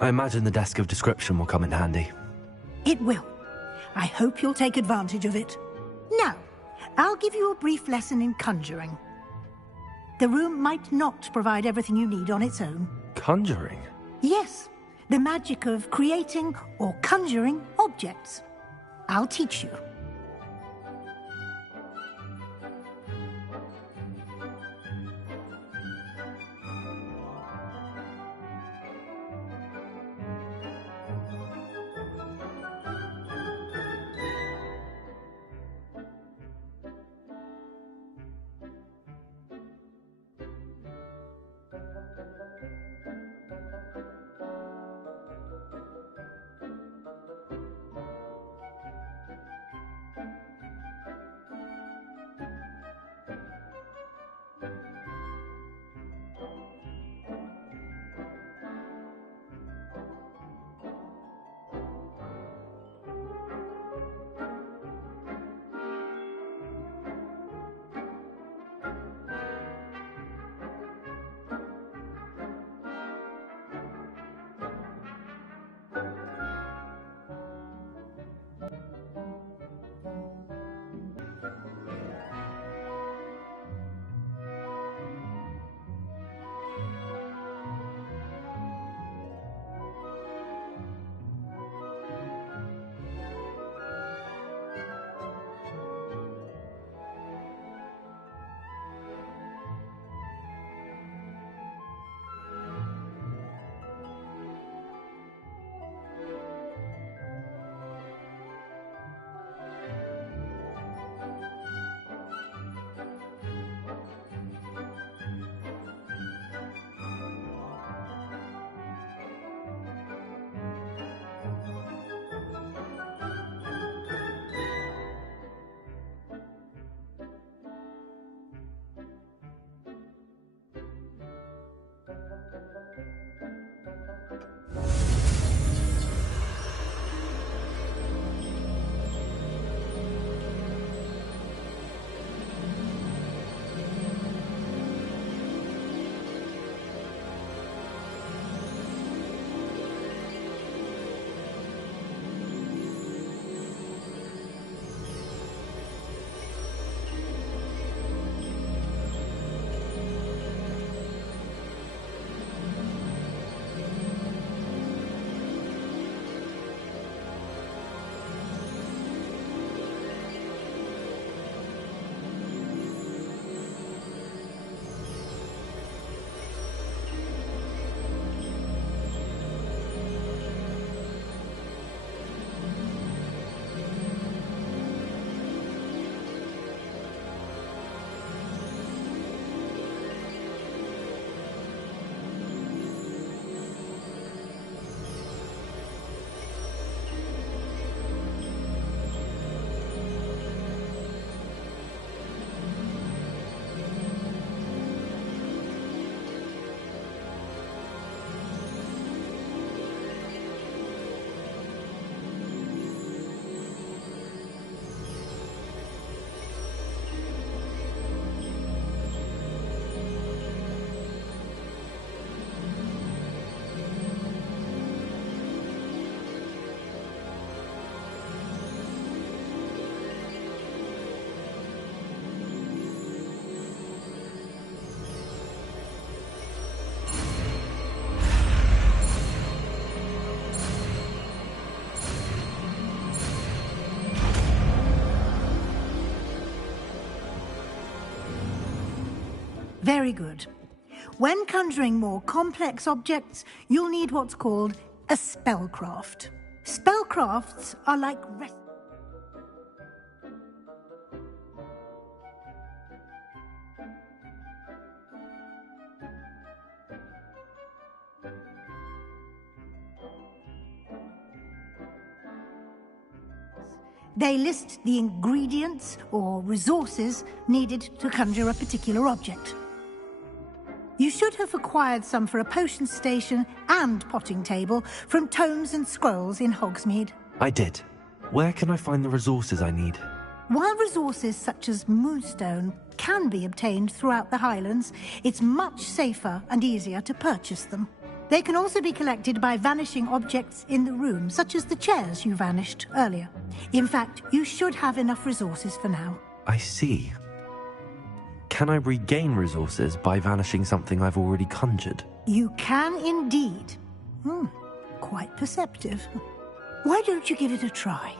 I imagine the desk of description will come in handy. It will. I hope you'll take advantage of it. Now, I'll give you a brief lesson in conjuring. The room might not provide everything you need on its own. Conjuring? Yes, the magic of creating or conjuring objects. I'll teach you. Very good. When conjuring more complex objects, you'll need what's called a spellcraft. Spellcrafts are like They list the ingredients or resources needed to conjure a particular object. You should have acquired some for a potion station and potting table from tomes and scrolls in Hogsmeade. I did. Where can I find the resources I need? While resources such as moonstone can be obtained throughout the Highlands, it's much safer and easier to purchase them. They can also be collected by vanishing objects in the room, such as the chairs you vanished earlier. In fact, you should have enough resources for now. I see. Can I regain resources by vanishing something I've already conjured? You can indeed. Quite perceptive. Why don't you give it a try?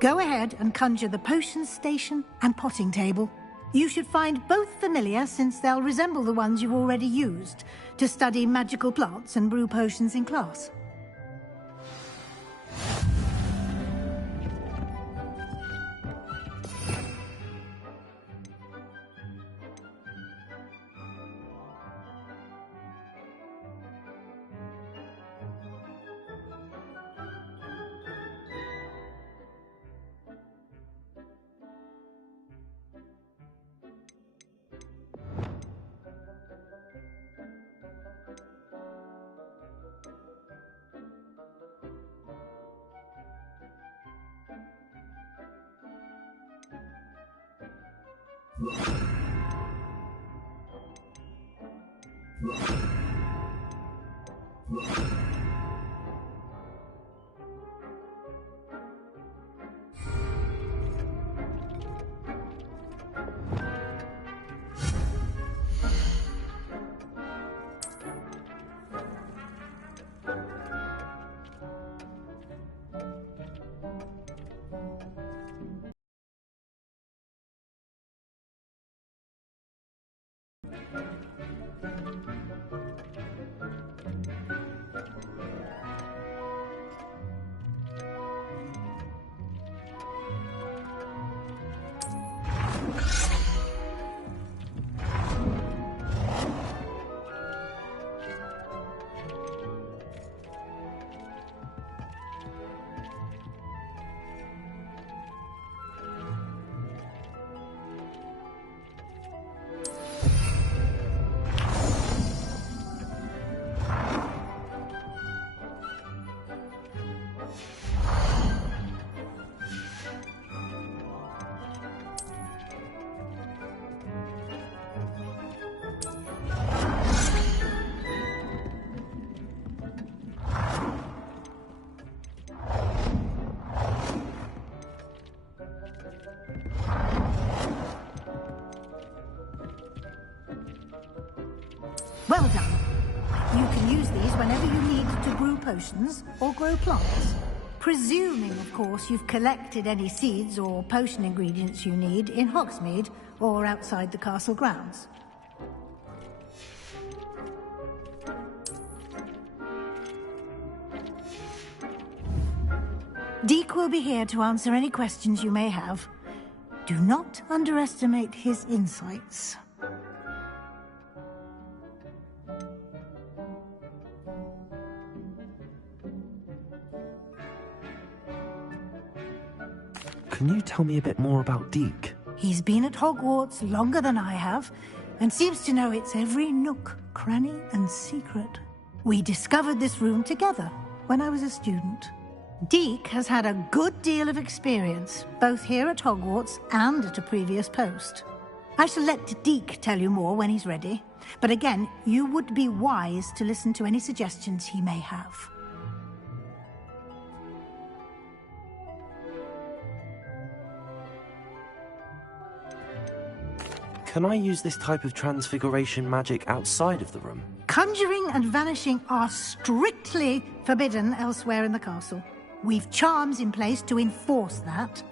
Go ahead and conjure the potion station and potting table. You should find both familiar, since they'll resemble the ones you've already used to study magical plants and brew potions in class. Well done. You can use these whenever you need to brew potions or grow plants. Presuming, of course, you've collected any seeds or potion ingredients you need in Hogsmeade or outside the castle grounds. Deek will be here to answer any questions you may have. Do not underestimate his insights. Can you tell me a bit more about Deek? He's been at Hogwarts longer than I have, and seems to know its every nook, cranny, and secret. We discovered this room together when I was a student. Deek has had a good deal of experience, both here at Hogwarts and at a previous post. I shall let Deek tell you more when he's ready, but again, you would be wise to listen to any suggestions he may have. Can I use this type of transfiguration magic outside of the room? Conjuring and vanishing are strictly forbidden elsewhere in the castle. We've charms in place to enforce that.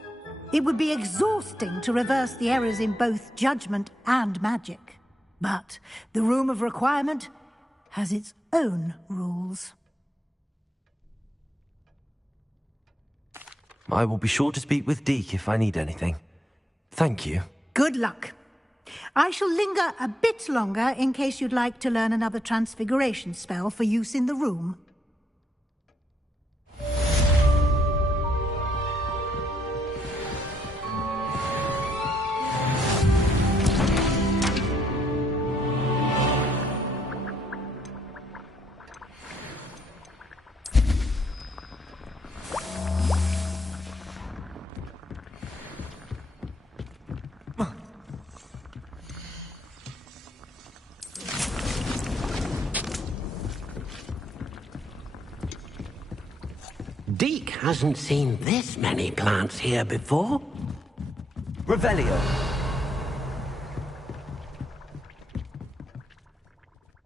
It would be exhausting to reverse the errors in both judgment and magic. But the Room of Requirement has its own rules. I will be sure to speak with Deek if I need anything. Thank you. Good luck. I shall linger a bit longer in case you'd like to learn another transfiguration spell for use in the room. Deke hasn't seen this many plants here before. Revelio.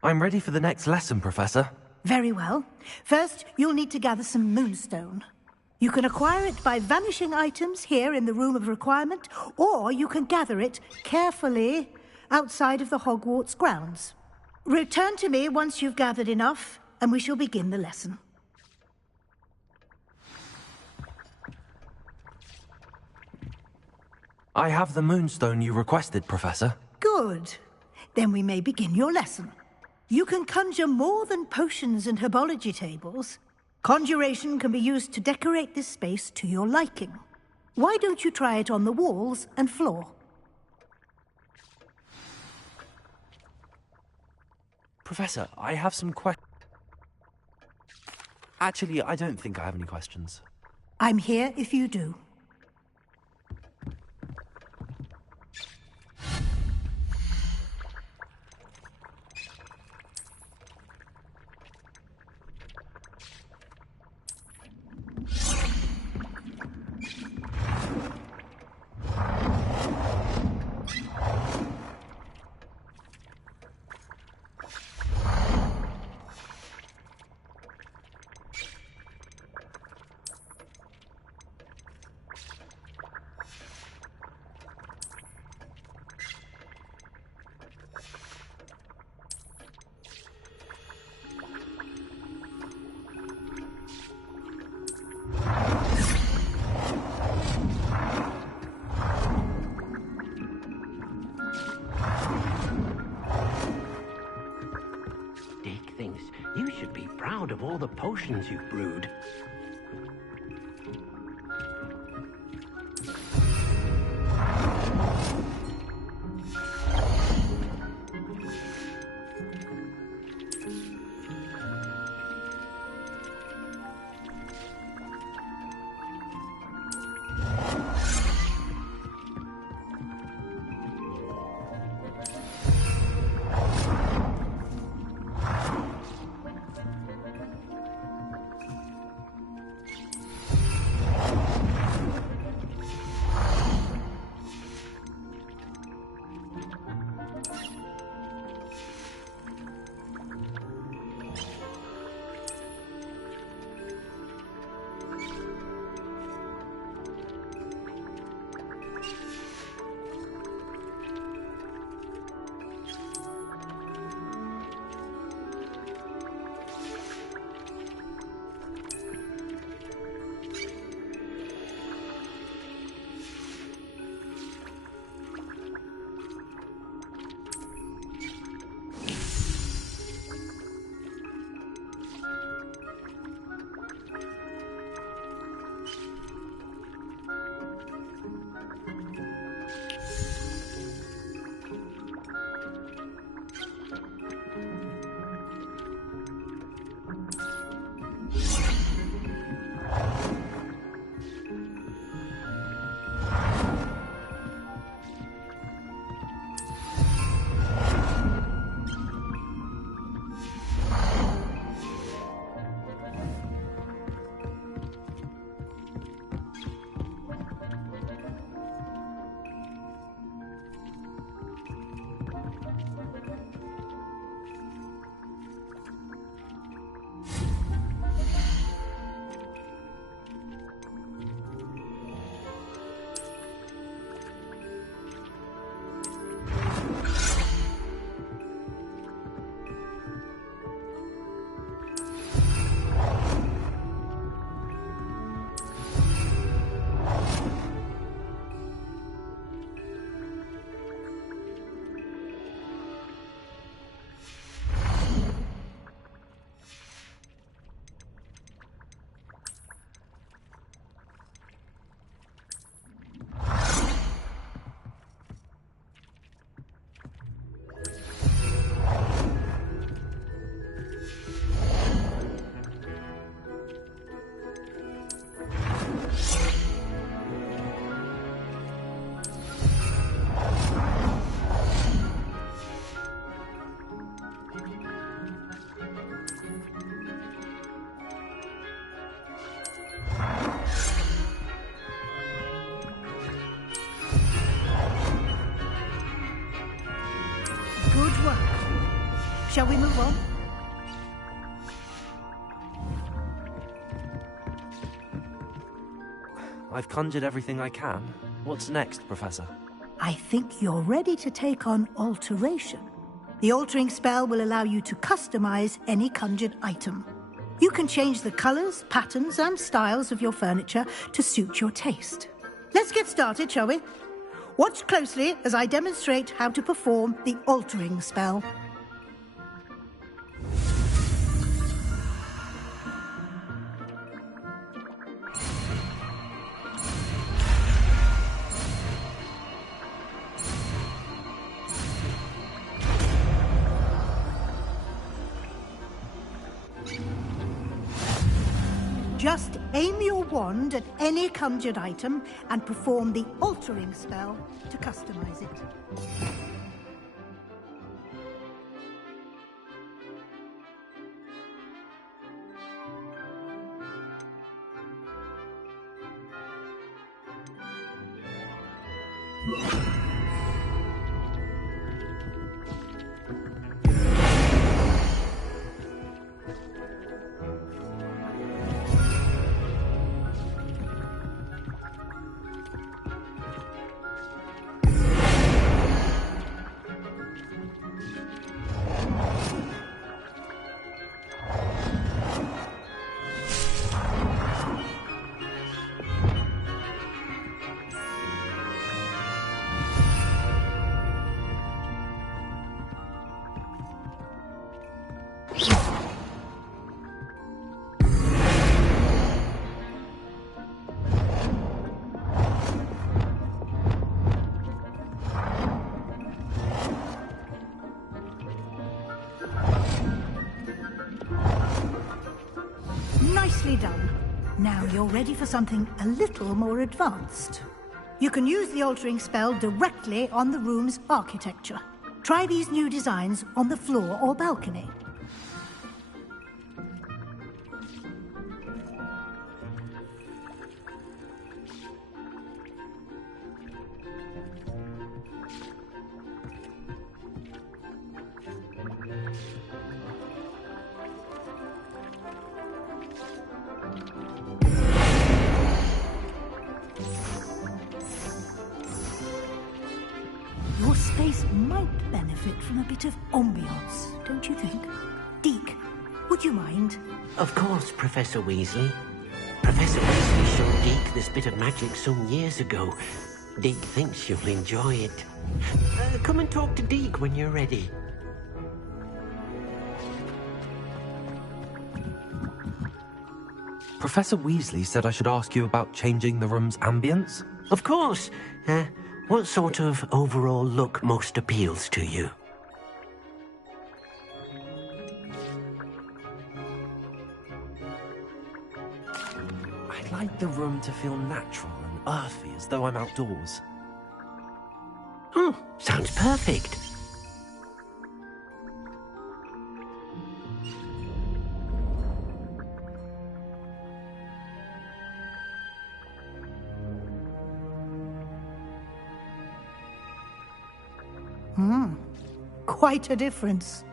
I'm ready for the next lesson, Professor. Very well. First, you'll need to gather some moonstone. You can acquire it by vanishing items here in the Room of Requirement, or you can gather it carefully outside of the Hogwarts grounds. Return to me once you've gathered enough, and we shall begin the lesson. I have the moonstone you requested, Professor. Good. Then we may begin your lesson. You can conjure more than potions and herbology tables. Conjuration can be used to decorate this space to your liking. Why don't you try it on the walls and floor? Professor, I have some questions. Actually, I don't think I have any questions. I'm here if you do. Deke thinks you should be proud of all the potions you've brewed. Shall we move on? I've conjured everything I can. What's next, Professor? I think you're ready to take on alteration. The altering spell will allow you to customize any conjured item. You can change the colors, patterns, and styles of your furniture to suit your taste. Let's get started, shall we? Watch closely as I demonstrate how to perform the altering spell. Just aim your wand at any conjured item and perform the altering spell to customize it. Nicely done. Now you're ready for something a little more advanced. You can use the altering spell directly on the room's architecture. Try these new designs on the floor or balcony. Your space might benefit from a bit of ambiance, don't you think? Deke, would you mind? Of course, Professor Weasley. Professor Weasley showed Deke this bit of magic some years ago. Deke thinks you'll enjoy it. Come and talk to Deke when you're ready. Professor Weasley said I should ask you about changing the room's ambience? Of course. What sort of overall look most appeals to you? I'd like the room to feel natural and earthy, as though I'm outdoors. Oh, sounds perfect. Quite a difference.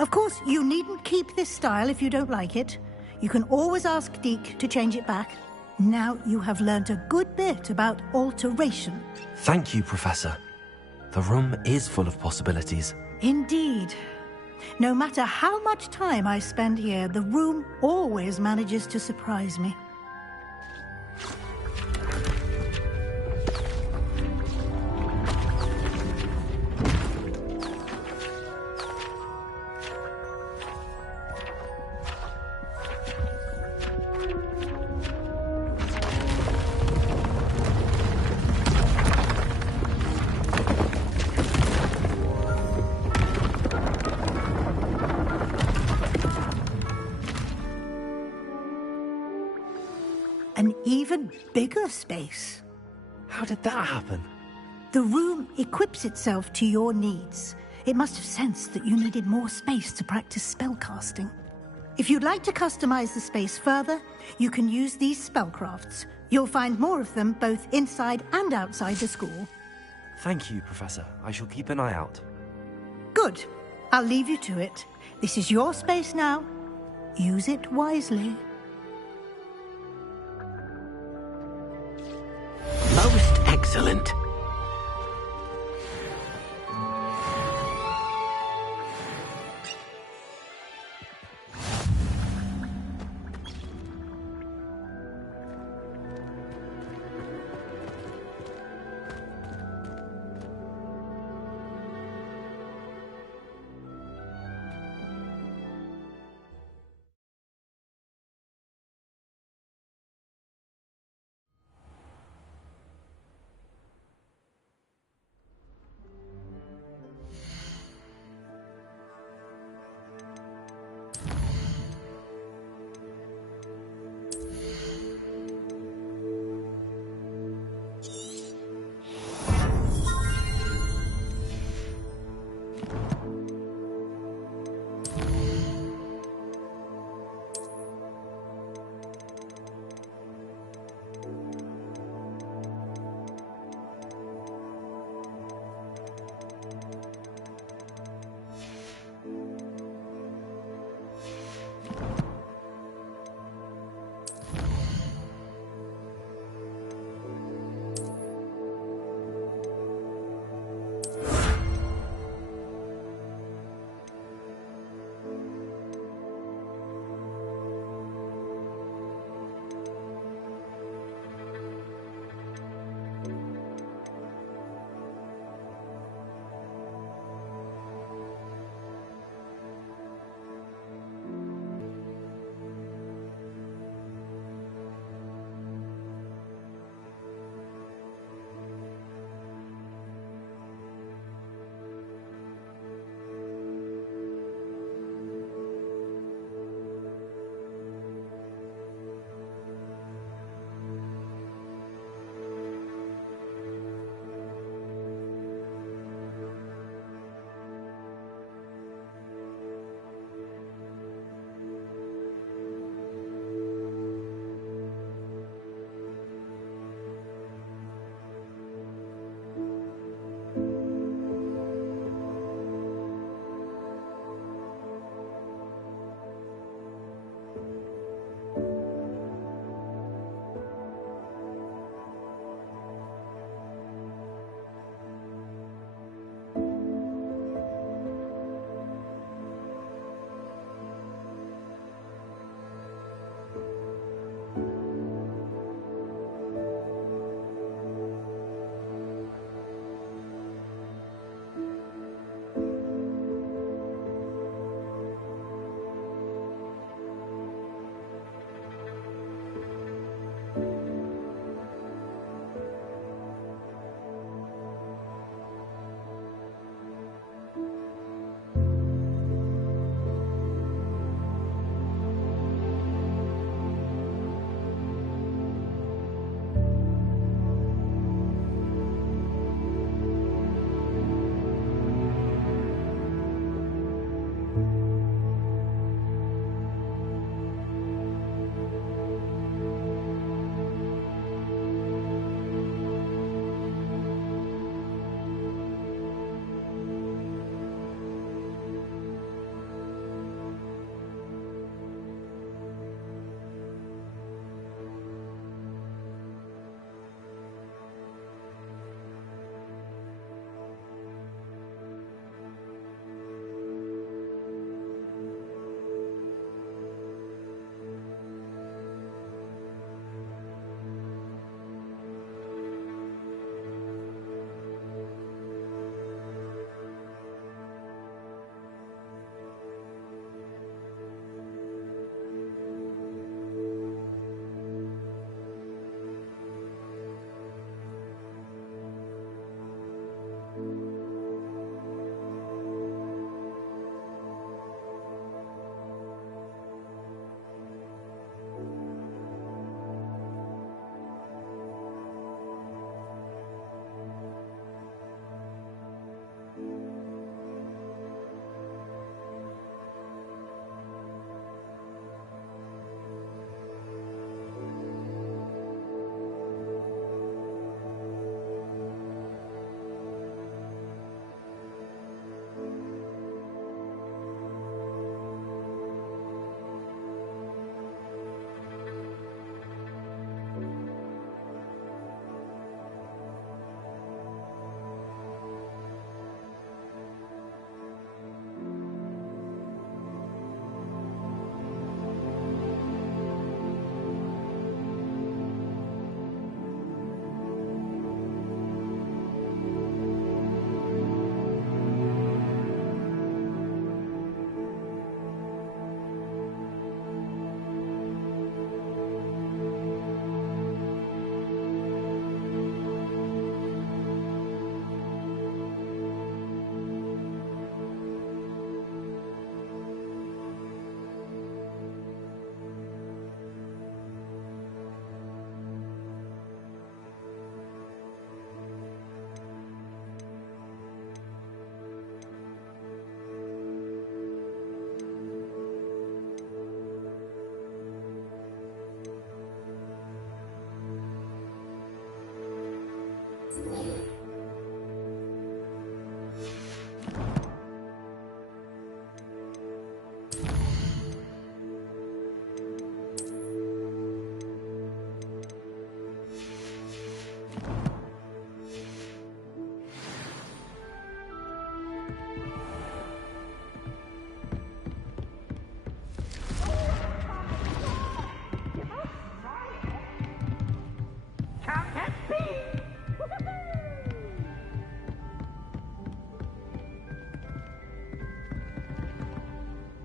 Of course, you needn't keep this style if you don't like it. You can always ask Deke to change it back. Now you have learnt a good bit about alteration. Thank you, Professor. The room is full of possibilities. Indeed. No matter how much time I spend here, the room always manages to surprise me. An even bigger space. How did that happen? The room equips itself to your needs. It must have sensed that you needed more space to practice spellcasting. If you'd like to customize the space further, you can use these spellcrafts. You'll find more of them both inside and outside the school. Thank you, Professor. I shall keep an eye out. Good. I'll leave you to it. This is your space now. Use it wisely. Most excellent.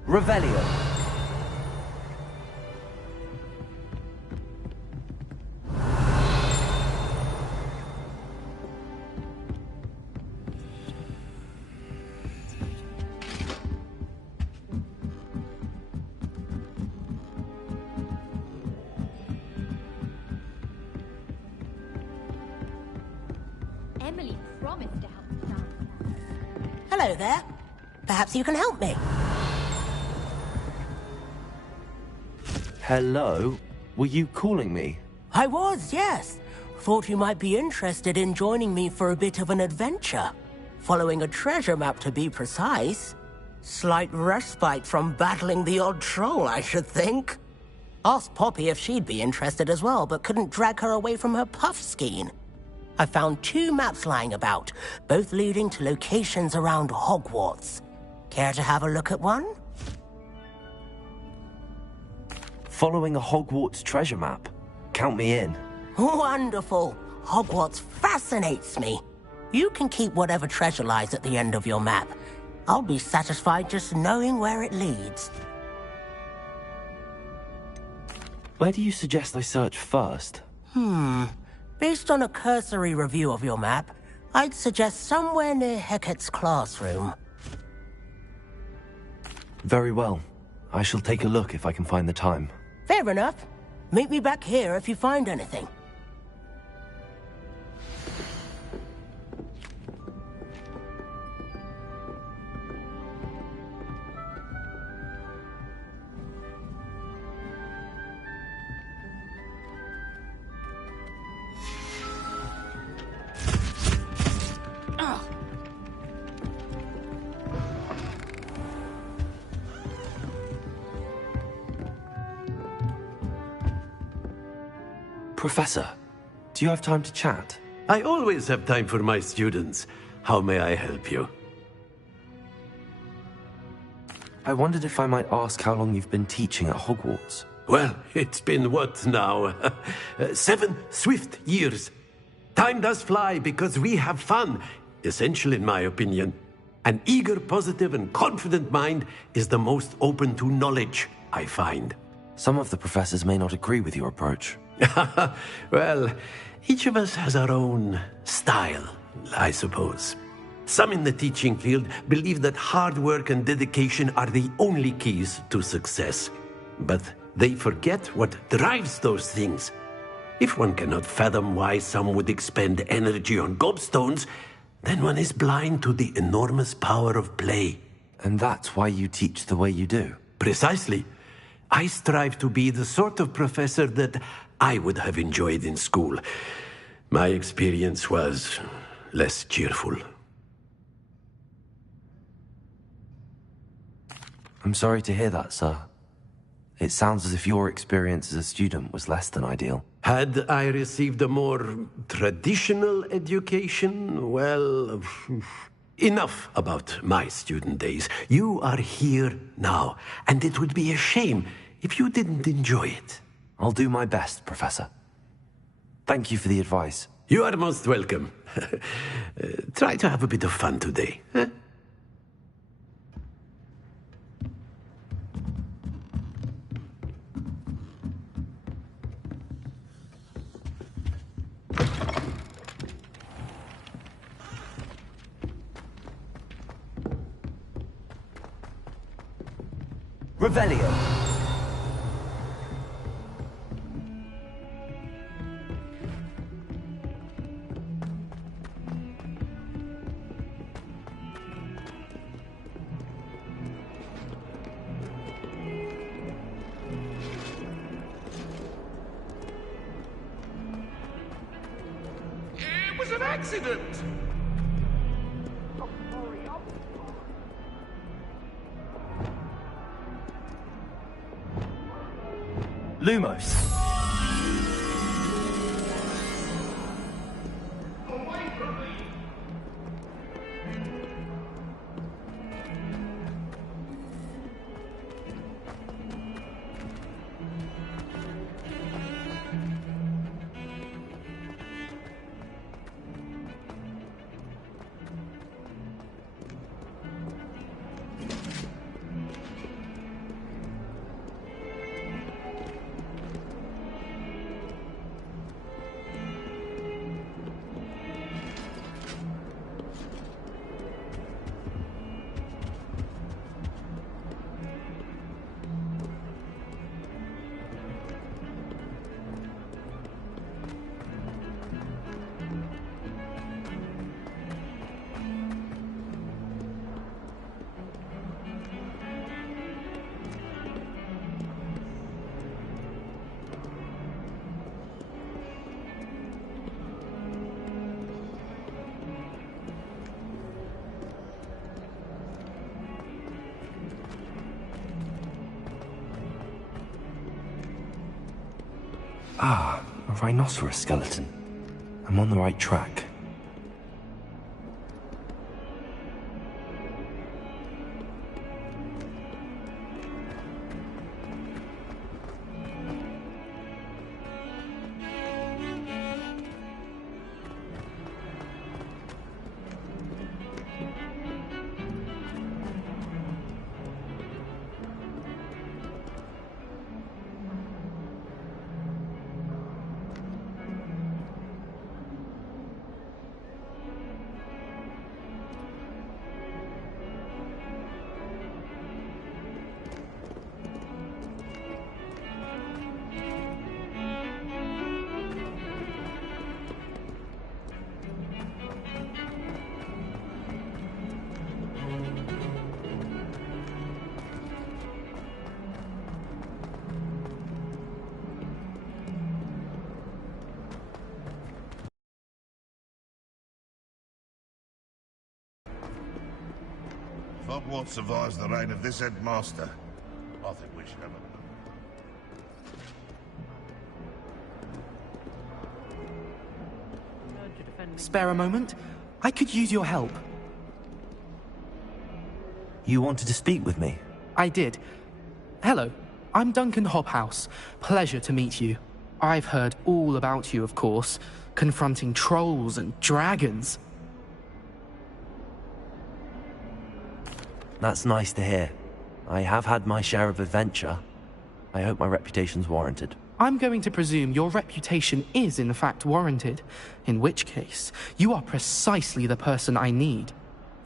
Revelio. Emily promised to help us out. Hello there. Perhaps you can help me. Hello? Were you calling me? I was, yes. Thought you might be interested in joining me for a bit of an adventure. Following a treasure map, to be precise. Slight respite from battling the odd troll, I should think. Asked Poppy if she'd be interested as well, but couldn't drag her away from her puffskein. I found 2 maps lying about, both leading to locations around Hogwarts. Care to have a look at one? Following a Hogwarts treasure map? Count me in. Wonderful. Hogwarts fascinates me. You can keep whatever treasure lies at the end of your map. I'll be satisfied just knowing where it leads. Where do you suggest I search first? Based on a cursory review of your map, I'd suggest somewhere near Hecat's classroom. Very well. I shall take a look if I can find the time. Fair enough. Meet me back here if you find anything. Professor, do you have time to chat? I always have time for my students. How may I help you? I wondered if I might ask how long you've been teaching at Hogwarts. Well, it's been what now? 7 swift years. Time does fly because we have fun. Essential in my opinion. An eager, positive, and confident mind is the most open to knowledge, I find. Some of the professors may not agree with your approach. Well, each of us has our own style, I suppose. Some in the teaching field believe that hard work and dedication are the only keys to success. But they forget what drives those things. If one cannot fathom why some would expend energy on gobstones, then one is blind to the enormous power of play. And that's why you teach the way you do? Precisely. I strive to be the sort of professor that I would have enjoyed in school. My experience was less cheerful. I'm sorry to hear that, sir. It sounds as if your experience as a student was less than ideal. Had I received a more traditional education, well, enough about my student days. You are here now, and it would be a shame if you didn't enjoy it. I'll do my best, Professor. Thank you for the advice. You are most welcome. Try to have a bit of fun today. Huh? Revelio. was an accident! Lumos. Ah, a rhinoceros skeleton. I'm on the right track. Hogwarts survives the reign of this headmaster. I think we should have a... Spare a moment? I could use your help. You wanted to speak with me? I did. Hello, I'm Duncan Hobhouse. Pleasure to meet you. I've heard all about you, of course, confronting trolls and dragons. That's nice to hear. I have had my share of adventure. I hope my reputation's warranted. I'm going to presume your reputation is in fact warranted, in which case, you are precisely the person I need.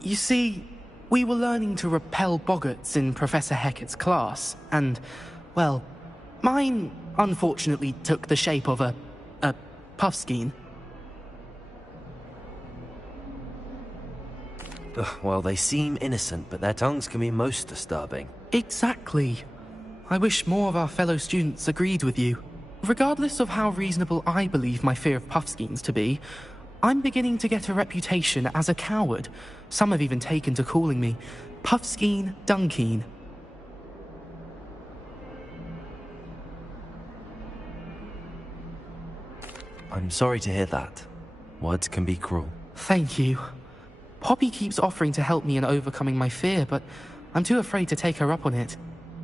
You see, we were learning to repel boggarts in Professor Hecat's class, and, well, mine unfortunately took the shape of a puffskein. Well, they seem innocent, but their tongues can be most disturbing. Exactly. I wish more of our fellow students agreed with you. Regardless of how reasonable I believe my fear of puffskeins to be, I'm beginning to get a reputation as a coward. Some have even taken to calling me Puffskeen Dunkeen. I'm sorry to hear that. Words can be cruel. Thank you. Poppy keeps offering to help me in overcoming my fear, but I'm too afraid to take her up on it.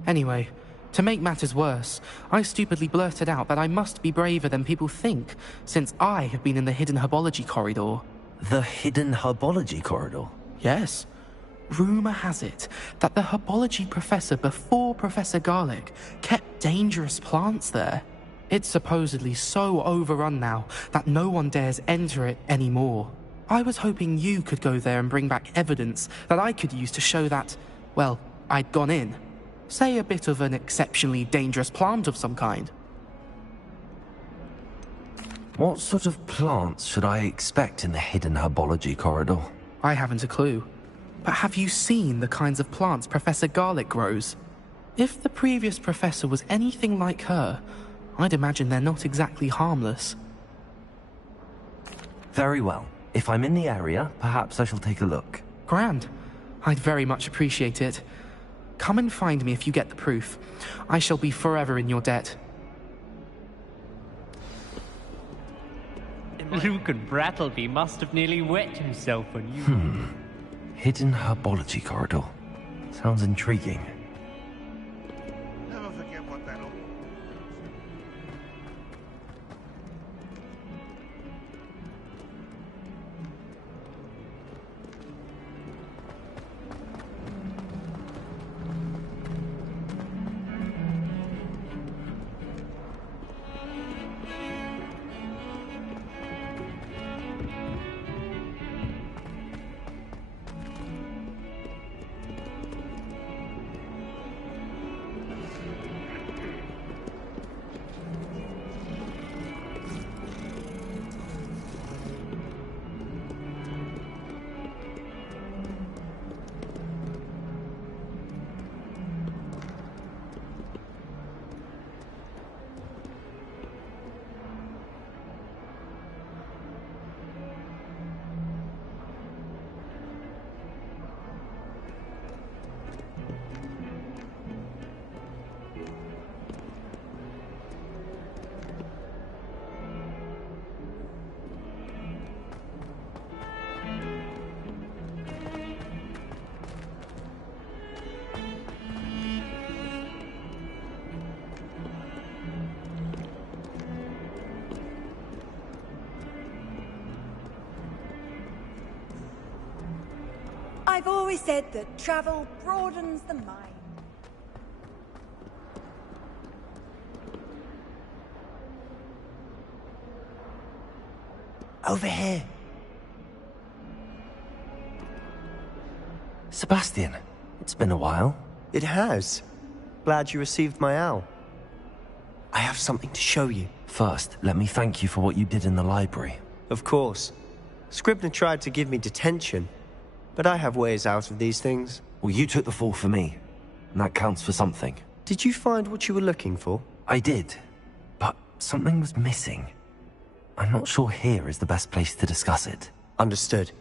Anyway, to make matters worse, I stupidly blurted out that I must be braver than people think, since I have been in the Hidden Herbology Corridor. The Hidden Herbology Corridor? Yes. Rumour has it that the herbology professor before Professor Garlick kept dangerous plants there. It's supposedly so overrun now that no one dares enter it anymore. I was hoping you could go there and bring back evidence that I could use to show that, well, I'd gone in. Say a bit of an exceptionally dangerous plant of some kind. What sort of plants should I expect in the Hidden Herbology Corridor? I haven't a clue. But have you seen the kinds of plants Professor Garlick grows? If the previous professor was anything like her, I'd imagine they're not exactly harmless. Very well. If I'm in the area, perhaps I shall take a look. Grand. I'd very much appreciate it. Come and find me if you get the proof. I shall be forever in your debt. Lucan Brattleby must have nearly wet himself on you. Hidden herbology corridor. Sounds intriguing. Never forget what that all... I've always said that travel broadens the mind. Over here. Sebastian, it's been a while. It has. Glad you received my owl. I have something to show you. First, let me thank you for what you did in the library. Of course. Scribner tried to give me detention, but I have ways out of these things. Well, you took the fall for me, and that counts for something. Did you find what you were looking for? I did, but something was missing. I'm not sure here is the best place to discuss it. Understood.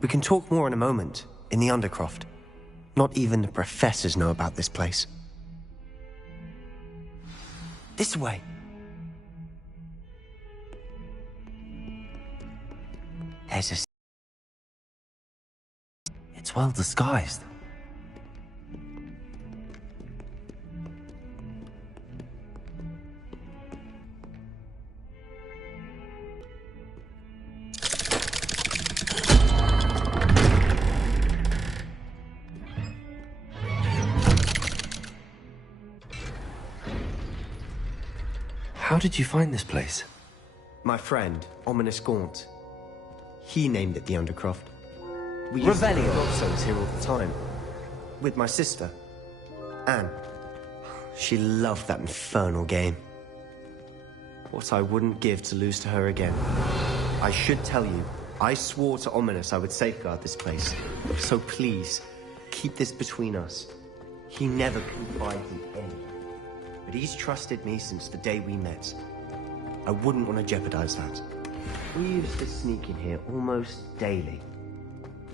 We can talk more in a moment, in the Undercroft. Not even the professors know about this place. This way. There's a... It's well disguised. How did you find this place? My friend, Ominous Gaunt. He named it the Undercroft. We used to play Godstones here all the time. With my sister, Anne. She loved that infernal game. What I wouldn't give to lose to her again. I should tell you, I swore to Ominous I would safeguard this place. So please, keep this between us. He never confided in anyone. But he's trusted me since the day we met. I wouldn't want to jeopardize that. We used to sneak in here almost daily.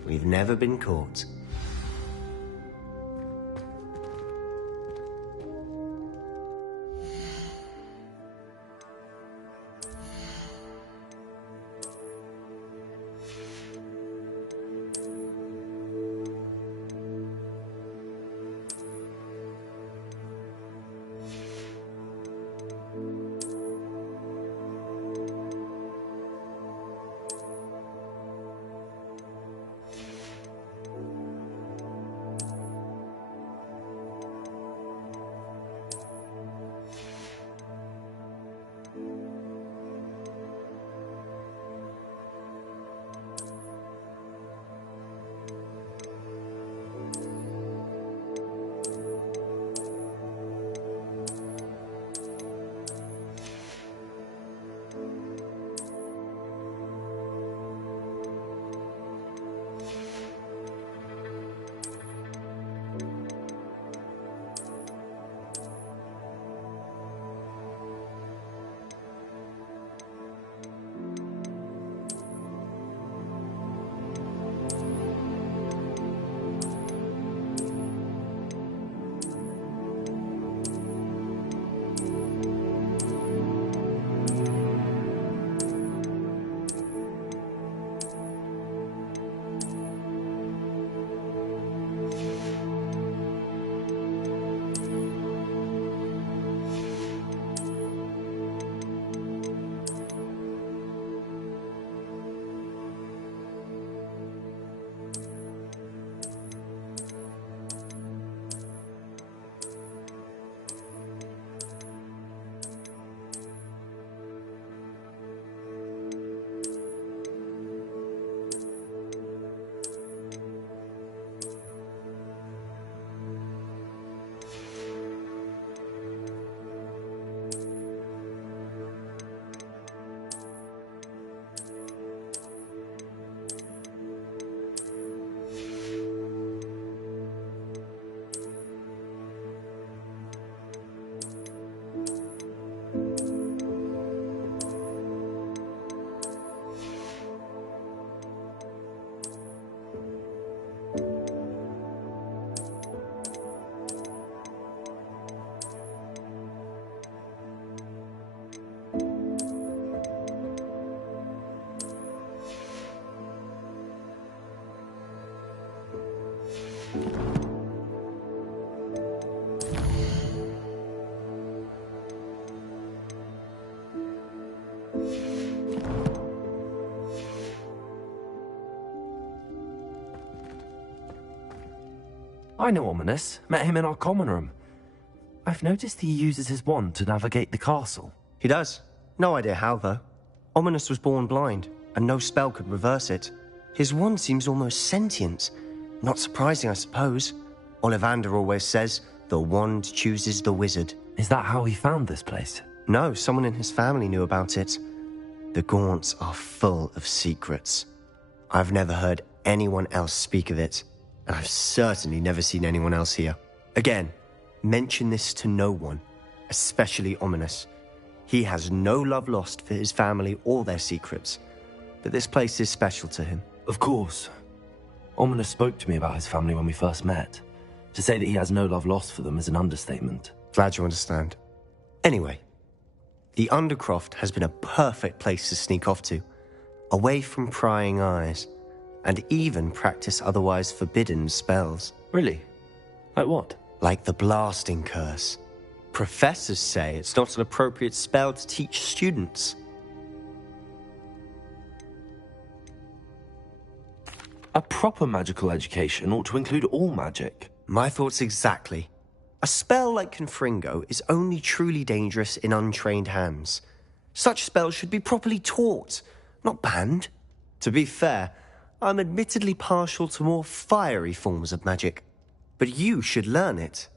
We've never been caught. I know Ominous. Met him in our common room. I've noticed he uses his wand to navigate the castle. He does. No idea how, though. Ominous was born blind, and no spell could reverse it. His wand seems almost sentient. Not surprising, I suppose. Ollivander always says, the wand chooses the wizard. Is that how he found this place? No, someone in his family knew about it. The Gaunts are full of secrets. I've never heard anyone else speak of it, and I've certainly never seen anyone else here. Again, mention this to no one, especially Ominous. He has no love lost for his family or their secrets, but this place is special to him. Of course. Ominous spoke to me about his family when we first met. To say that he has no love lost for them is an understatement. Glad you understand. Anyway, the Undercroft has been a perfect place to sneak off to, away from prying eyes, and even practice otherwise forbidden spells. Really? Like what? Like the Blasting Curse. Professors say it's not an appropriate spell to teach students. A proper magical education ought to include all magic. My thoughts exactly. A spell like Confringo is only truly dangerous in untrained hands. Such spells should be properly taught, not banned. To be fair, I'm admittedly partial to more fiery forms of magic, but you should learn it.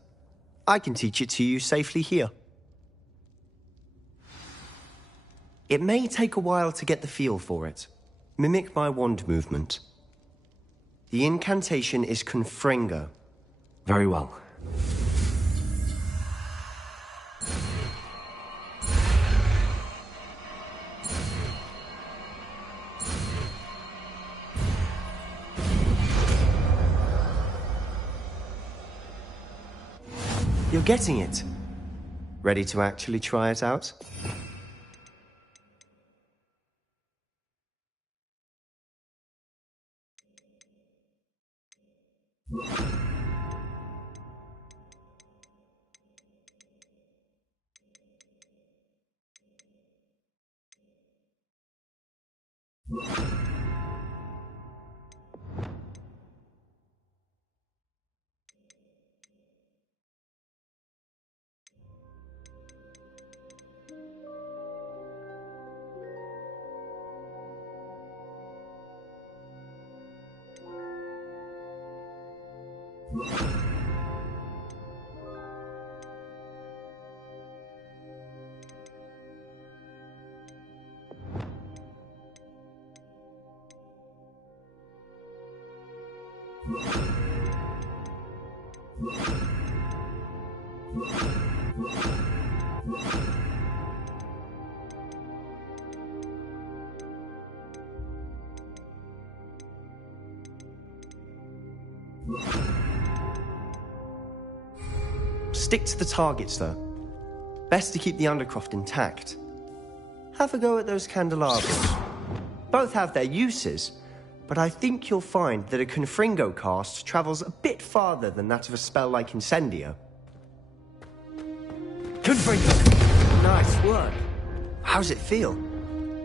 I can teach it to you safely here. It may take a while to get the feel for it. Mimic my wand movement. The incantation is Confringo. Very well. You're getting it. Ready to actually try it out? Stick to the targets, though. Best to keep the Undercroft intact. Have a go at those candelabras. Both have their uses, but I think you'll find that a Confringo cast travels a bit farther than that of a spell like Incendio. Confringo! Nice work. How's it feel?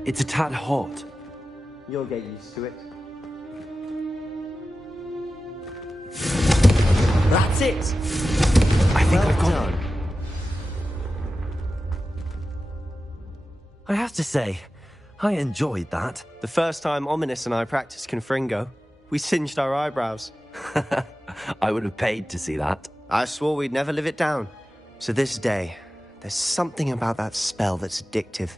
It's a tad hot. You'll get used to it. That's it! I think well I've got done. it. I have to say, I enjoyed that. The first time Ominous and I practiced Confringo, we singed our eyebrows. I would have paid to see that. I swore we'd never live it down. So this day, there's something about that spell that's addictive.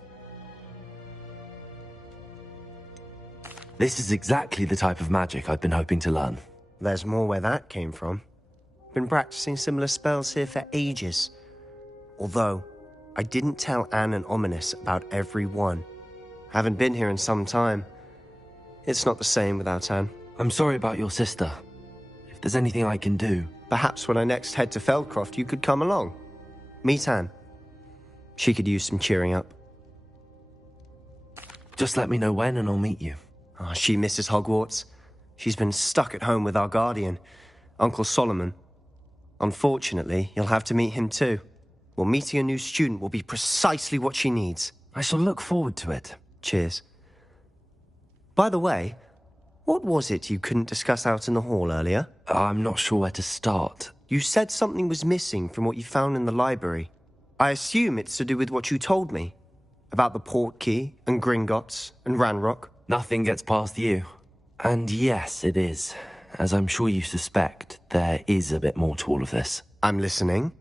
This is exactly the type of magic I've been hoping to learn. There's more where that came from. Been practicing similar spells here for ages. Although, I didn't tell Anne and Ominous about every one. Haven't been here in some time. It's not the same without Anne. I'm sorry about your sister. If there's anything I can do... Perhaps when I next head to Feldcroft, you could come along. Meet Anne. She could use some cheering up. Just let me know when and I'll meet you. Oh, she misses Hogwarts. She's been stuck at home with our guardian. Uncle Solomon. Unfortunately, you'll have to meet him too. Well, meeting a new student will be precisely what she needs. I shall look forward to it. Cheers. By the way, what was it you couldn't discuss out in the hall earlier? I'm not sure where to start. You said something was missing from what you found in the library. I assume it's to do with what you told me. About the port key, and Gringotts, and Ranrock. Nothing gets past you. And yes, it is. As I'm sure you suspect, there is a bit more to all of this. I'm listening.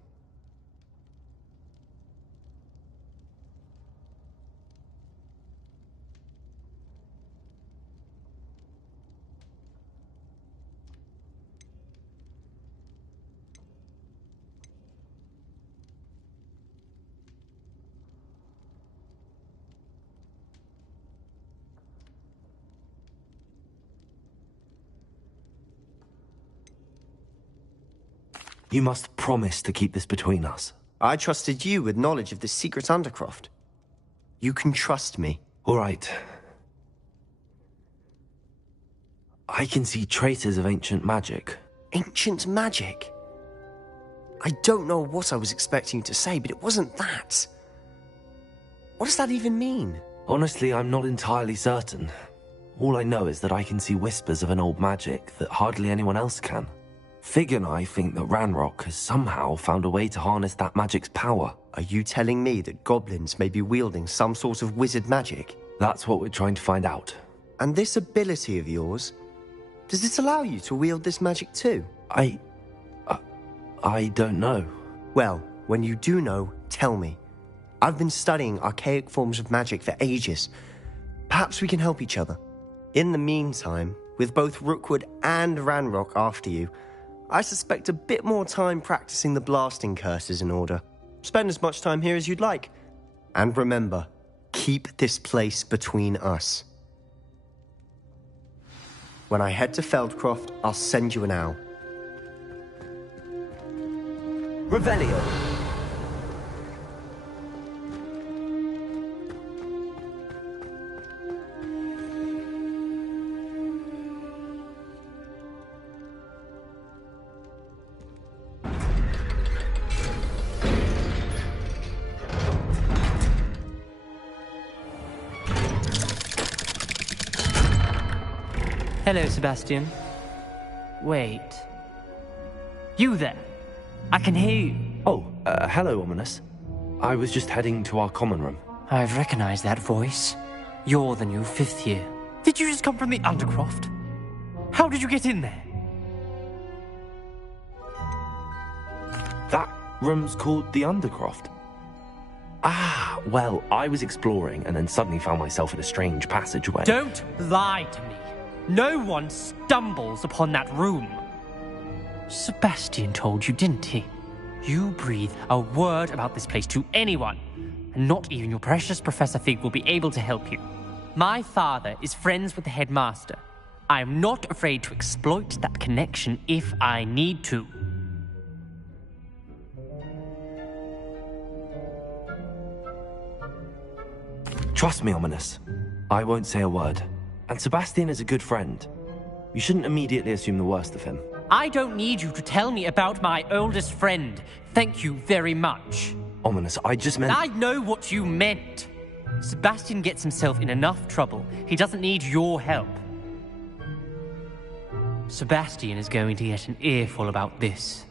You must promise to keep this between us. I trusted you with knowledge of the secret Undercroft. You can trust me. All right. I can see traces of ancient magic. Ancient magic? I don't know what I was expecting you to say, but it wasn't that. What does that even mean? Honestly, I'm not entirely certain. All I know is that I can see whispers of an old magic that hardly anyone else can. Fig and I think that Ranrock has somehow found a way to harness that magic's power. Are you telling me that goblins may be wielding some sort of wizard magic? That's what we're trying to find out. And this ability of yours, does it allow you to wield this magic too? I don't know. Well, when you do know, tell me. I've been studying archaic forms of magic for ages. Perhaps we can help each other. In the meantime, with both Rookwood and Ranrock after you, I suspect a bit more time practicing the blasting curse is in order. Spend as much time here as you'd like. And remember, keep this place between us. When I head to Feldcroft, I'll send you an owl. Revelio. Hello, Sebastian. Wait. You there? I can hear you. Oh, hello, Ominous. I was just heading to our common room. I've recognized that voice. You're the new 5th year. Did you just come from the Undercroft? How did you get in there? That room's called the Undercroft. Ah, well, I was exploring and then suddenly found myself in a strange passageway. Don't lie to me. No one stumbles upon that room. Sebastian told you, didn't he? You breathe a word about this place to anyone, and not even your precious Professor Fig will be able to help you. My father is friends with the headmaster. I am not afraid to exploit that connection if I need to. Trust me, Ominous. I won't say a word. And Sebastian is a good friend. You shouldn't immediately assume the worst of him. I don't need you to tell me about my oldest friend. Thank you very much. Ominous, I just meant... I know what you meant. Sebastian gets himself in enough trouble. He doesn't need your help. Sebastian is going to get an earful about this.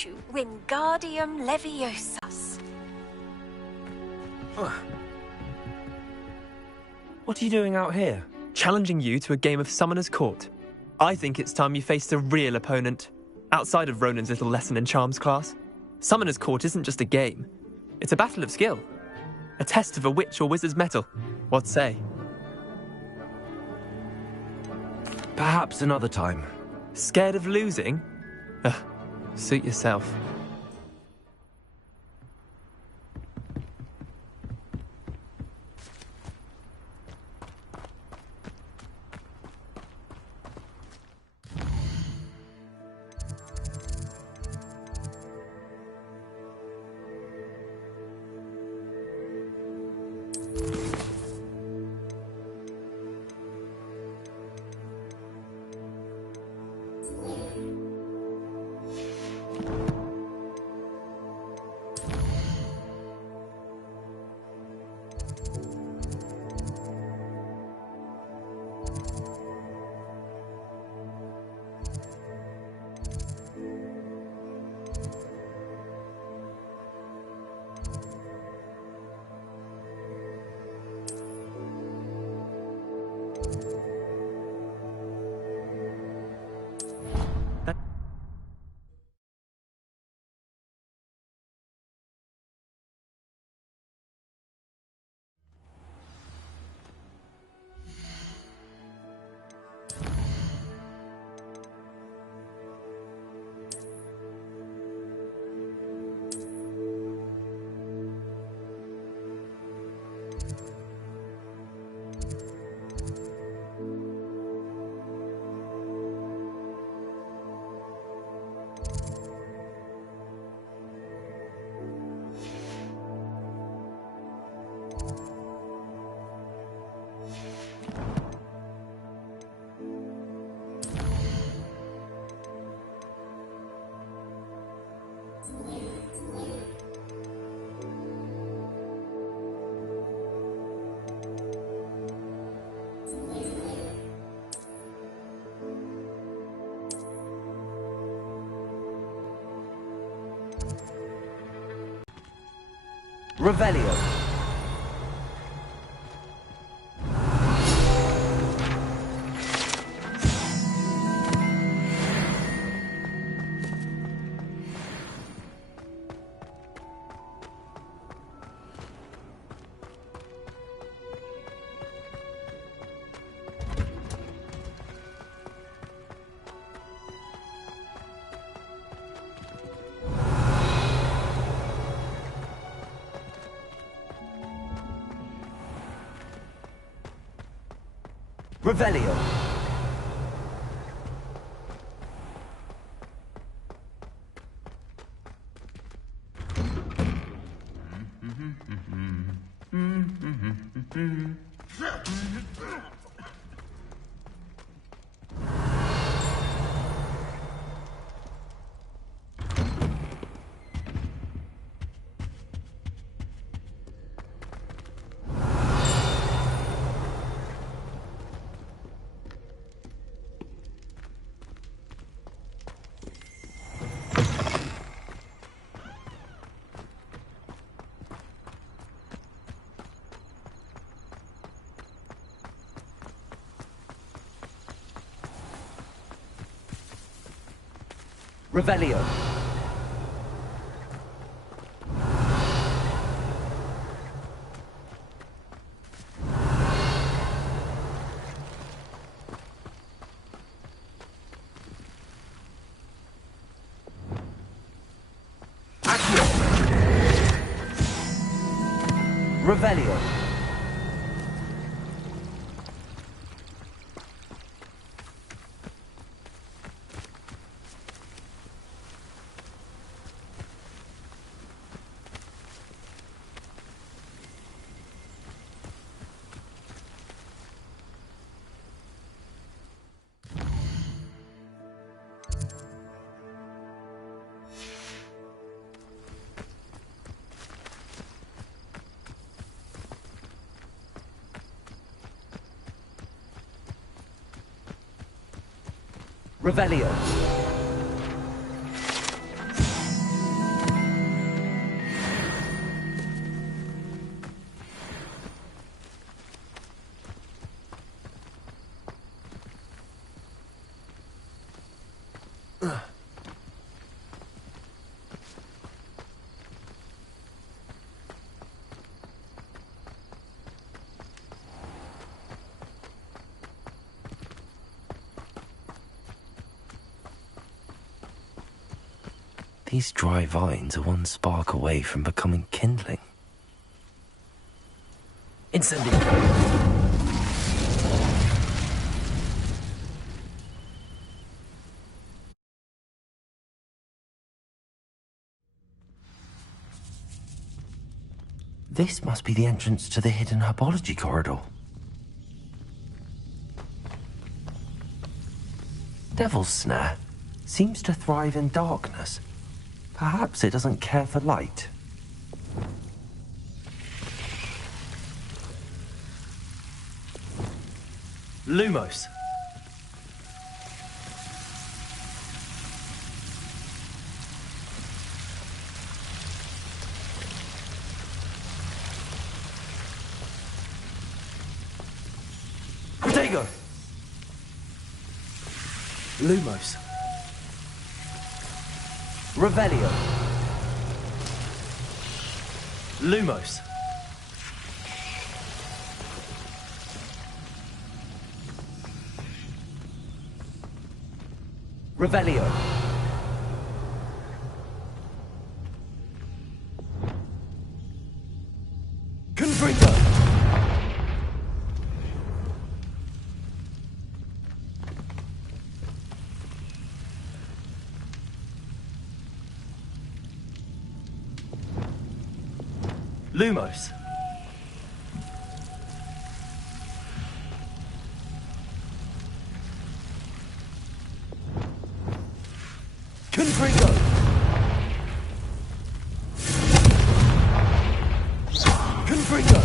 virtue, Wingardium Leviosus. What are you doing out here? Challenging you to a game of Summoner's Court. I think it's time you faced a real opponent, outside of Ronan's little lesson in charms class. Summoner's Court isn't just a game. It's a battle of skill. A test of a witch or wizard's mettle. What say? Perhaps another time. Scared of losing? Suit yourself. Revelio. Revelio. Revelio. Accio. Revelio. Revelio. These dry vines are one spark away from becoming kindling. Incendio! This must be the entrance to the hidden herbology corridor. Devil's Snare seems to thrive in darkness. Perhaps it doesn't care for light. Lumos. Protego! Lumos. Revelio! Lumos. Revelio! Confringo! Lumos. Confringo! Confringo!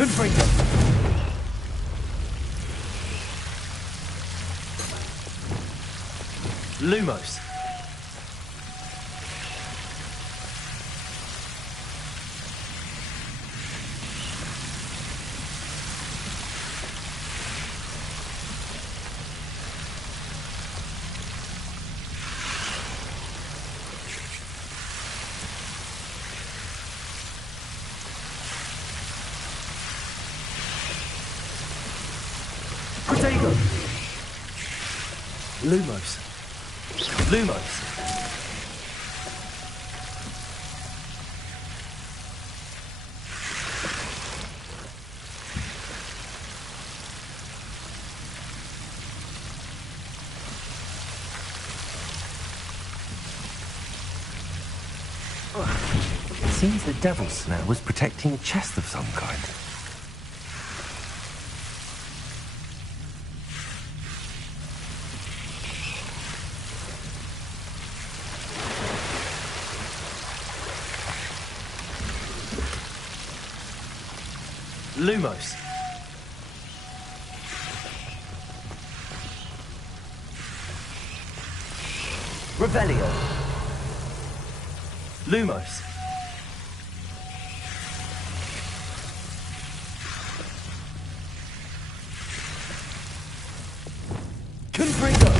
Confringo! Lumos. Protego! Lumos. Lumos. It seems the Devil's Snare was protecting a chest of some kind. Lumos. Revelio! Lumos. Confringo!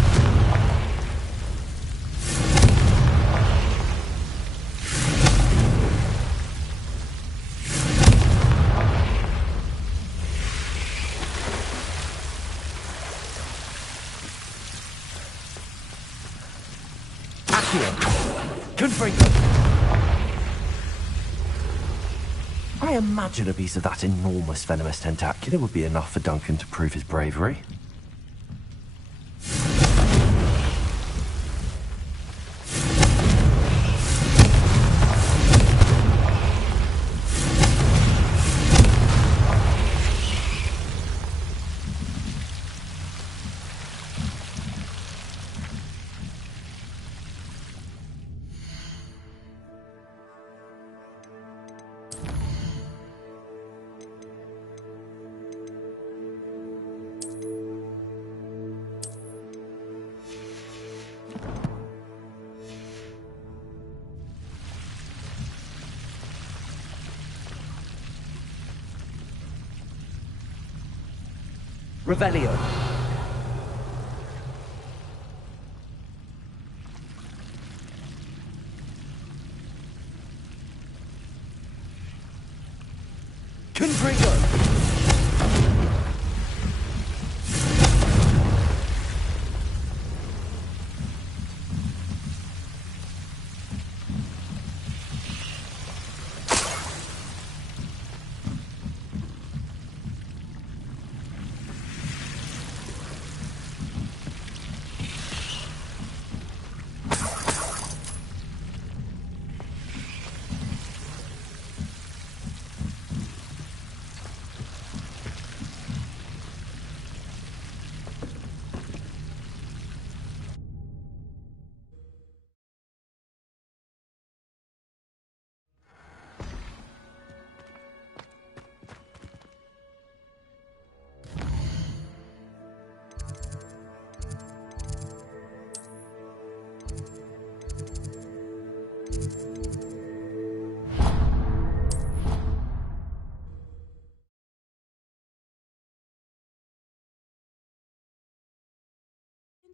Confringo! I imagine a piece of that enormous venomous tentacular would be enough for Duncan to prove his bravery. Revelio. Confringo.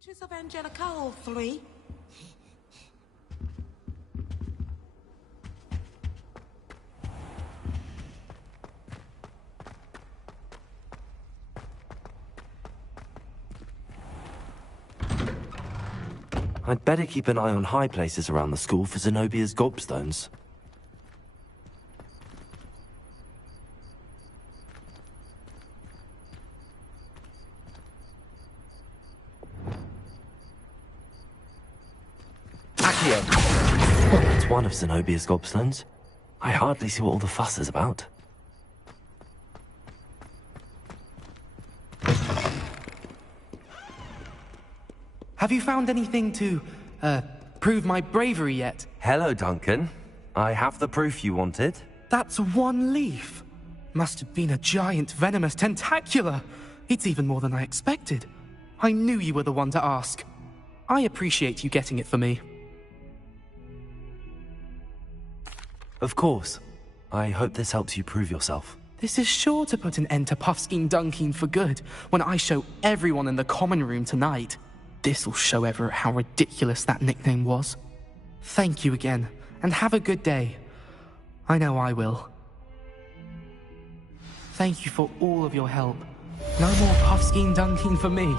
Inches of Angelica, all three. I'd better keep an eye on high places around the school for Zenobia's gobstones. It's one of Zenobia's gobstones. I hardly see what all the fuss is about. Have you found anything to, prove my bravery yet? Hello, Duncan. I have the proof you wanted. That's one leaf. Must have been a giant venomous tentacula. It's even more than I expected. I knew you were the one to ask. I appreciate you getting it for me. Of course. I hope this helps you prove yourself. This is sure to put an end to Puffskein Dunkeen for good when I show everyone in the common room tonight. This'll show Everett how ridiculous that nickname was. Thank you again, and have a good day. I know I will. Thank you for all of your help. No more Puffskein Dunkeen for me.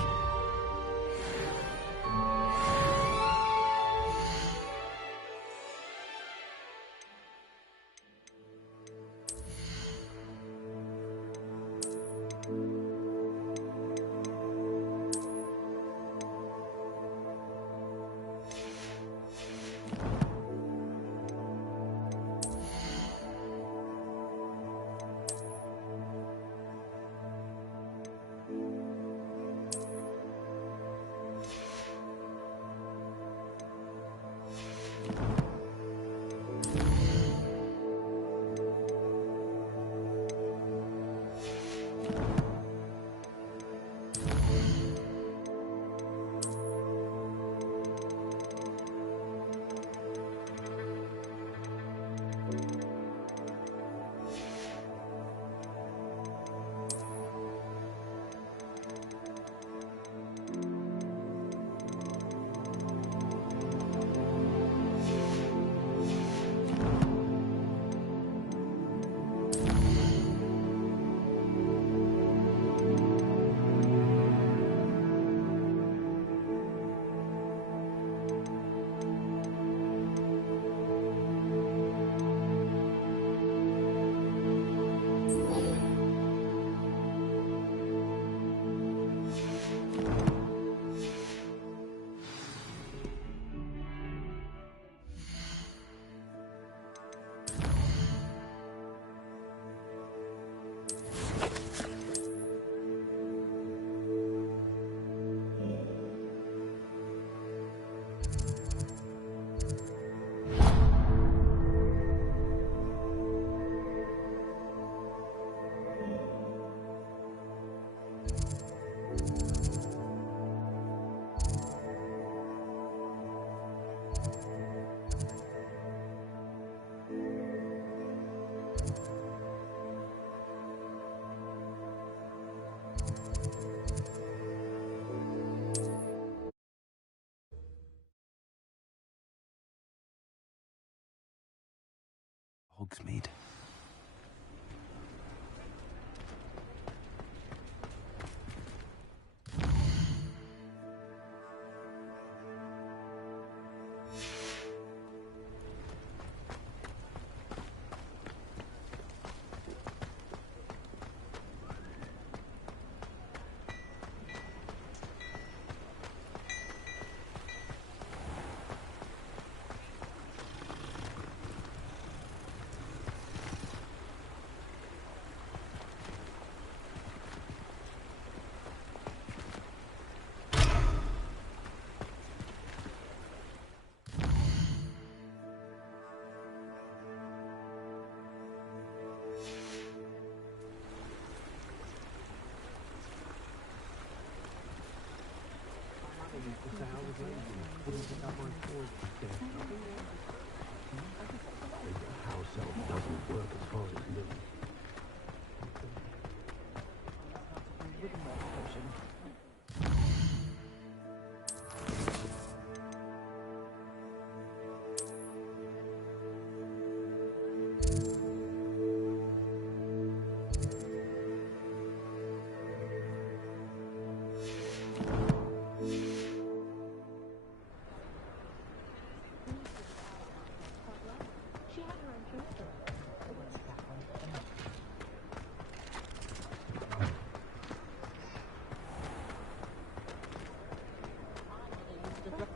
Hogsmeade.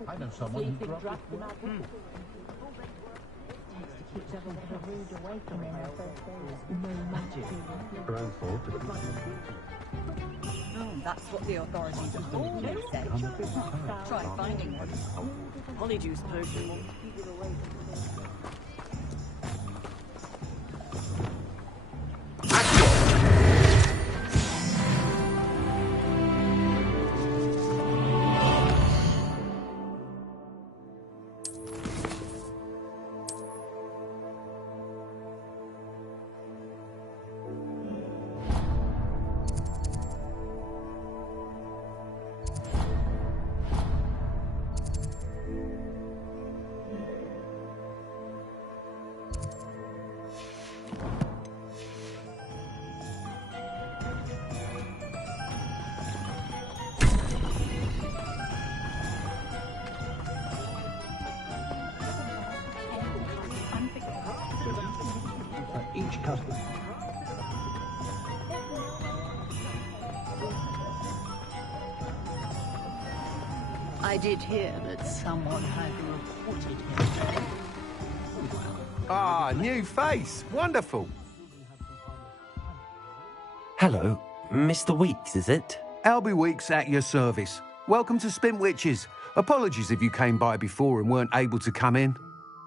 I know someone who dropped it. That's what the authorities have always said. Try finding one. Polyjuice potion. Each customer. I did hear that someone had reported him. Ah, new face. Wonderful. Hello, Mr. Weeks, is it? Albie Weeks at your service. Welcome to Spintwitches. Apologies if you came by before and weren't able to come in.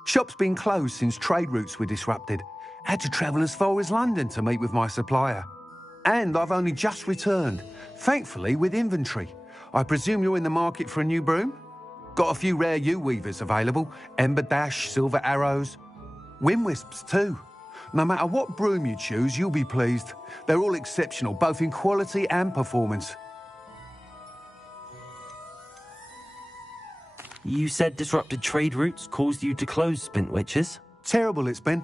Shop's been closed since trade routes were disrupted. Had to travel as far as London to meet with my supplier. And I've only just returned, thankfully with inventory. I presume you're in the market for a new broom? Got a few rare yew-weavers available. Ember Dash, Silver Arrows. Wind-wisps too. No matter what broom you choose, you'll be pleased. They're all exceptional, both in quality and performance. You said disrupted trade routes caused you to close Spintwitches? Terrible it's been.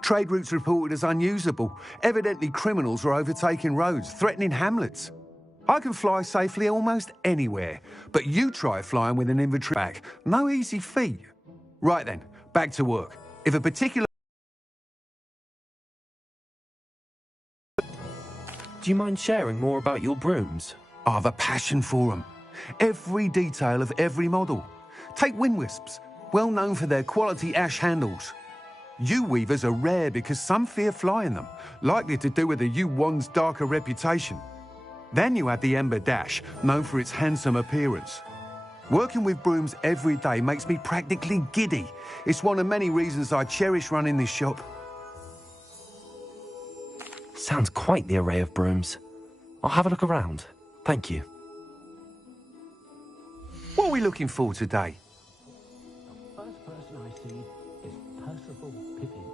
Trade routes reported as unusable. Evidently criminals are overtaking roads, threatening hamlets. I can fly safely almost anywhere, but you try flying with an inventory bag. No easy feat. Right then, back to work. If a particular... Do you mind sharing more about your brooms? I have a passion for them. Every detail of every model. Take Wind-wisps, well known for their quality ash handles. Yew-weavers are rare because some fear flying them, likely to do with the yew-wand's darker reputation. Then you have the Ember Dash, known for its handsome appearance. Working with brooms every day makes me practically giddy. It's one of many reasons I cherish running this shop. Sounds quite the array of brooms. I'll have a look around. Thank you. What are we looking for today? The first person I see is Percival Pippin.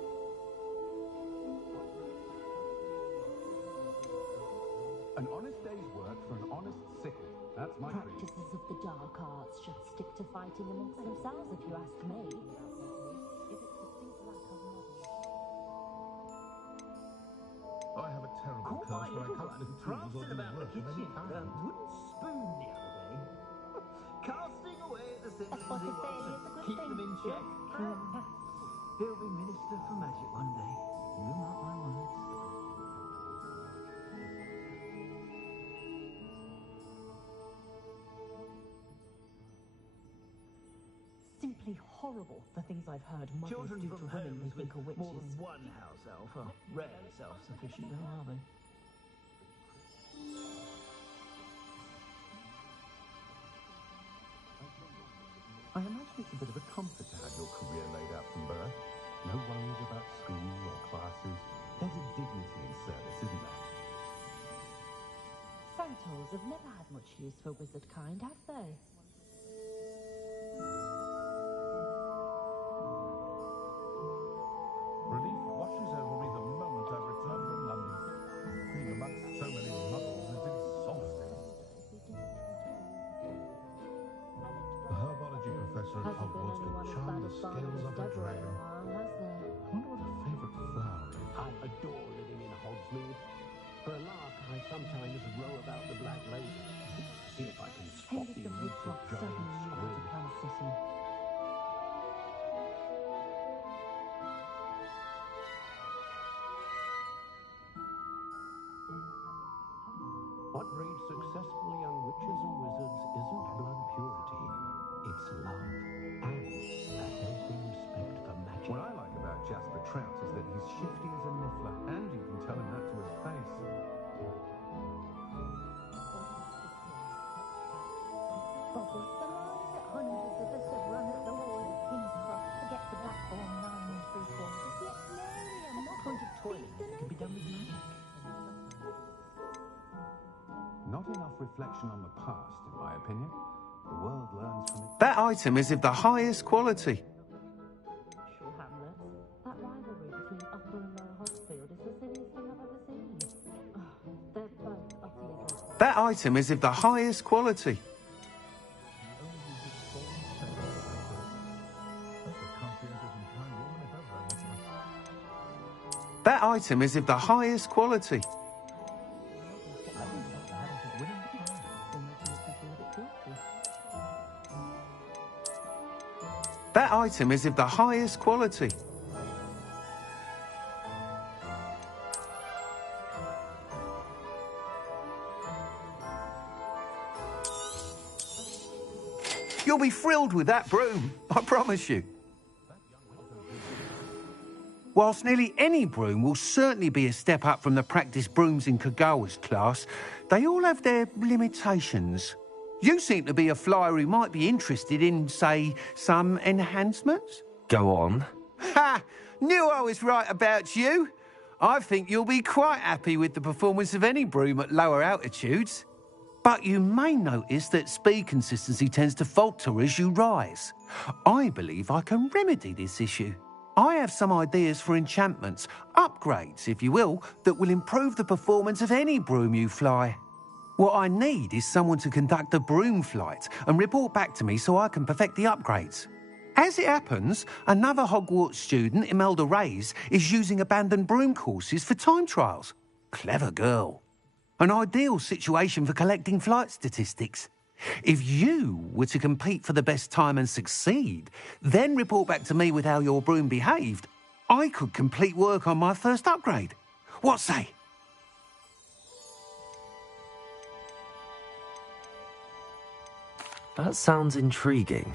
An honest day's work for an honest sickle. That's my creed. Practices of the dark arts should stick to fighting amongst themselves, if you ask me. Prancing about the kitchen with a wooden spoon the other day. Casting away the siblings he wants to keep them in check. He'll be Minister for Magic one day. You mark my words. Simply horrible, the things I've heard mothers Children do from to women homes who think with are witches. more than one house elf are rarely self-sufficient, though, are they? I imagine it's a bit of a comfort to have your career laid out from birth. No worries about school or classes. There's a dignity in service, isn't there? Centaurs have never had much use for wizard kind, have they? Relief washes over me the moment I return from London. Being amongst so many muggles is exhausting. The herbology professor at Hogwarts could charm the scales off a dragon. I wonder what her favourite flower is. I adore living in Hogsmeade. For a lark, I sometimes row about the Black Lake. See if I can spot the roots of giant squid. What breeds successful young witches and wizards isn't blood purity. It's love and a healthy respect for magic. What I like about Jasper Trout is that he's shifty as a niffler, and you can tell him that to his face. Bubbles the line that hundreds of us have run at the wall of King's Cross to get to platform 9 and 3/4. Yet nary a What kind of toiling can be done with magic? Not enough reflection on the past, in my opinion. The world learns from it. That item is of the highest quality. Sure, Hamlet. That rivalry between Upper and Lower Hogsfield is the silliest thing I've ever seen. They're both utterly dreadful. That item is of the highest quality. That item is of the highest quality. That item is of the highest quality. You'll be thrilled with that broom, I promise you. Whilst nearly any broom will certainly be a step up from the practice brooms in Kagawa's class, they all have their limitations. You seem to be a flyer who might be interested in, say, some enhancements? Go on. Ha! Knew I was right about you. I think you'll be quite happy with the performance of any broom at lower altitudes. But you may notice that speed consistency tends to falter as you rise. I believe I can remedy this issue. I have some ideas for enchantments, upgrades, if you will, that will improve the performance of any broom you fly. What I need is someone to conduct a broom flight and report back to me so I can perfect the upgrades. As it happens, another Hogwarts student, Imelda Reyes, is using abandoned broom courses for time trials. Clever girl. An ideal situation for collecting flight statistics. If you were to compete for the best time and succeed, then report back to me with how your broom behaved, I could complete work on my first upgrade. What say? That sounds intriguing.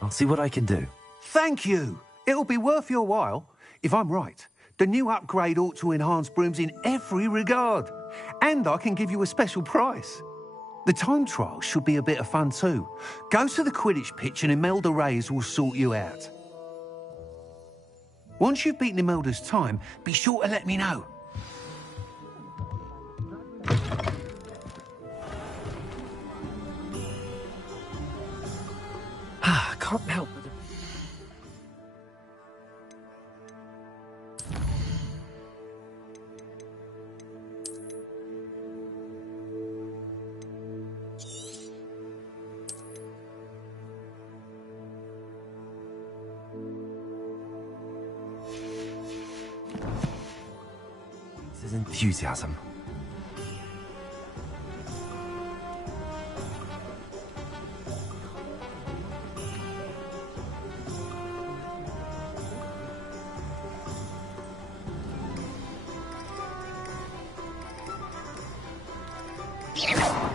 I'll see what I can do. Thank you. It'll be worth your while. If I'm right, the new upgrade ought to enhance brooms in every regard. And I can give you a special price. The time trial should be a bit of fun too. Go to the Quidditch pitch and Imelda Reyes will sort you out. Once you've beaten Imelda's time, be sure to let me know. Can't help but... This is enthusiasm. Ugh.